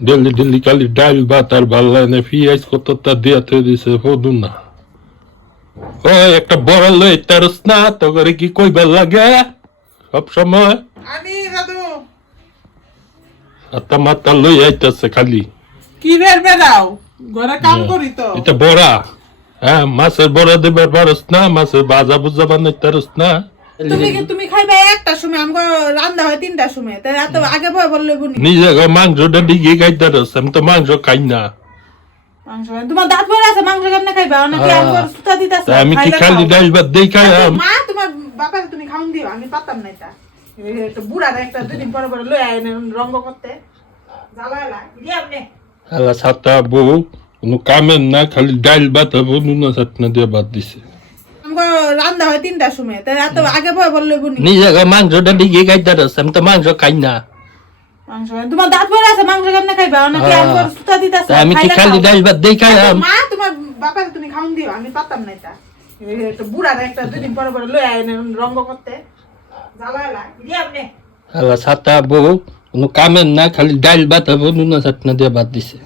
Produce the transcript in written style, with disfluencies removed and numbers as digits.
দিল্লি দিল্লি খালি ডাল ভাত আর ভাল লাগে না, পিঁয়াজ কতটা দিয়া থই দিছে হদু না। ও একটা বড় লই তারস না তো করে কি কইবার লাগে সব সময় আমি দাদু আত্মা মাথা লই আইতাছে খালি। কি বের বেরাও ঘরে কাম করি তো। এটা বড়া, হ্যাঁ মাছের বড়া দেবার পারস না, মাছের ভাজা ভুজা বানাই তারস না। তুমি খাইবে একটা সময় আমগো রান্না হয় 3টার সময়, তাই এত আগে ভয় বললে বুনি। নিজে মাংসটা দিকে খাইতারস, আমি তো মাংস খাই না। মাংস তোমার দাঁত ভরে আছে, মাংস কেমনে খাইবা? নাকি আমগো সুতা দিতাছে? আমি কি খালি ডাল ভাত দেই খাই? মা তোমার বাবার তুমি খাওন দিও, আমি পাতাম না এটা। একটা বুড়ার একটা 2 দিন পরে পরে লই আয় রঙ্গ করতে জ্বালালা দিয়া আপনি। আলা সাতা বউ কোনো কামের না, খালি ডাল ভাত হবো নুনা চাটনা দিয়ে ভাত দিছে। আমগো রান্না হয় 3টার সময়, তাই এত আগে ভয় বললে বুনি। নিজে মাংসটা দিকে খাইতারস, আমি তো মাংস খাই না। মাংস তোমার দাঁত ভরে আছে, মাংস কেমনে খাইবা? নাকি আমগো সুতা দিতাছে? আমি কি খালি ডাল ভাত দেই খাই? মা তোমার বাবার তুমি খাওন দিও, আমি পাতাম না এটা। একটা বুড়ার একটা 2 দিন পরে পরে লই আয় রঙ্গ করতে জ্বালালা দিয়া আপনি। আলা সাতা বউ কোনো কামের না, খালি ডাল ভাত হবো নুনা চাটনা দিয়ে ভাত দিছে।